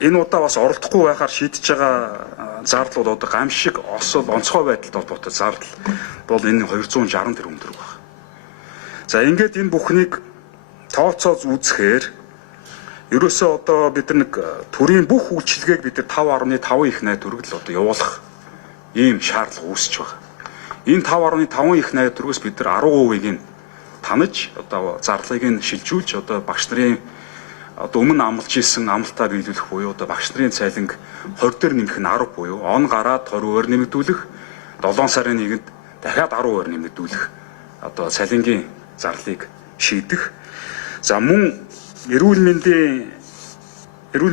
энэ удаа бас оролдохгүй байхаар шийдэж байгаа зардлууд одоо гамшиг осол онцгой байдалд холбоотой зардал бол энэ 260 тэрбум төгрөг байна. За ингээд энэ бүхнийг тооцоолж үзэхээр ерөөсөө одоо бид нэг төрийн бүх үйлчилгээг бид 5.5 их найд төгрөг л одоо явуулах ийм шаардлага үүсэж байна. Энэ 5.5 их найд төгрөгөөс бид нар 10%-ийг нь танаж одоо зардлыг нь шилжүүлж одоо багш нарын одоо өмнө амлаж исэн амлалтаа биелүүлэх буюу одоо багш нарын цайланг 20 дээр нэмэх нь 10 буюу он гараад 20%-аар нэмэгдүүлэх 7 сарын нэгэнд дахиад 10%-аар нэмэгдүүлэх одоо цалингийн зарлыг шийдэх. За мөн эрүүл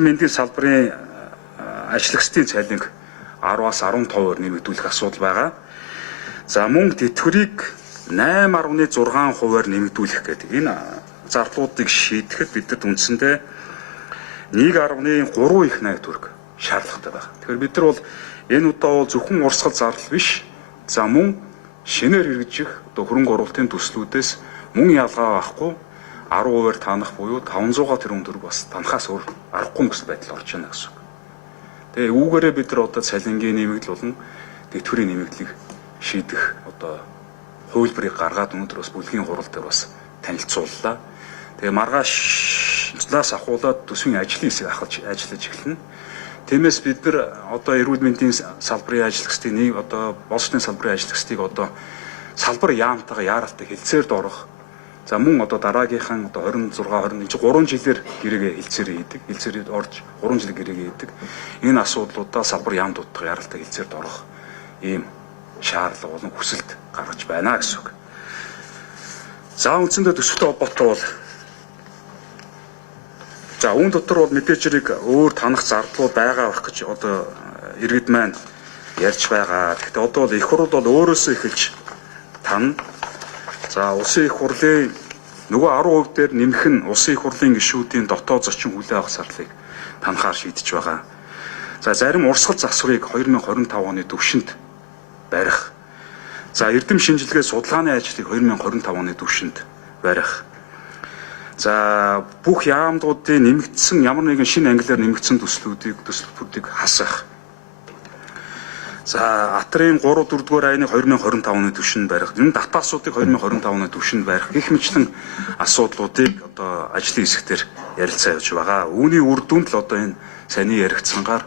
мэндийн салбарын ажлагчдын цалинг 10-аас 15%-аар нэмэгдүүлэх асуудал байгаа. За мөн тэтгэврийг 8.6%-аар нэмэгдүүлэх гэдэг энэ зардлуудыг шийдэхэд бидэд үндсэндээ 1.3 их найд төгрөг шаардлагатай байна. Тэгэхээр бид нар бол энэ удаа бол зөвхөн урсгал зардал биш, за мөн шинээр хэрэгжих одоо хөрөнгө оруулалтын төслүүдээс мөн ялгаа авахгүй 10%-аар таанах буюу 500 тэрбум төгрөг бас танахаас өөр аргагүй нөхцөл байдал орж байна гэсэн үг. Тэгээ үүгээрээ бид нар одоо цалингийн нэмэгдэл болон тэтгэврийн нэмэгдлийг шийдэх одоо хувилбарыг гаргаад өнөөдөр бас бүлгийн хурал дээр бас танилцууллаа. Тэгээ маргаашнаас ахуулаад төсвийн ажлын хэсэг ажиллаж эхэлнэ. Тиймээс бид нар одоо эрүүл мэндийн салбарын ажиллагчдын нэг одоо боловсролын салбарын ажиллагчдыг одоо салбар яамтайгаа яаралтай хэлцээрд орох. За мөн одоо дараагийнхан одоо 26 21 3 жилээр гэрээгээ хэлцээр хийдэг. Хэлцээрд орж 3 жил гэрээгээ хийдэг. Энэ асуудлуудаа салбар яамтуудтай яаралтай хэлцээрд орох ийм шаардлага болон хүсэлт гаргаж байна гэсэн үг. За үндсэндээ төсөвтэй холбоотой бол за үүн дотор бол мэдээж хэрэг өөр танах зардлууд байгаа байх гэж одоо иргэд маань ярьж байгаа. Гэхдээ одоо бол их хурл бол өөрөөсөө эхэлж тань. За улсын их хурлын нөгөө 10% дээр нэмэх нь улсын их хурлын гишүүдийн дотоод зочин хүлээн авах зардлыг танахаар шийдэж байгаа. За зарим урсгал засварыг 2025 оны түвшинд барих. За эрдэм шинжилгээ судалгааны ажлыг 2025 оны түвшинд барих. За бүх яамдуудын нэмэгдсэн ямар нэгэн шинэ ангиллаар нэмэгдсэн төслүүдийг хасах. За Атрын 3-4-р айныг 2025 оны түвшинд барих. Энэ татаасуудыг 2025 оны түвшинд барих гэх мэтлэн асуудлуудыг одоо ажлын хэсгээр ярилцаа явж байгаа. Үүний үр дүнд л одоо энэ саний яригдсангаар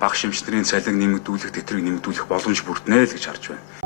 багш эмчнэрийн цалин нэмэгдүүлэх, тэтгэврийг нэмэгдүүлэх боломж бүрднэ л гэж харж байна.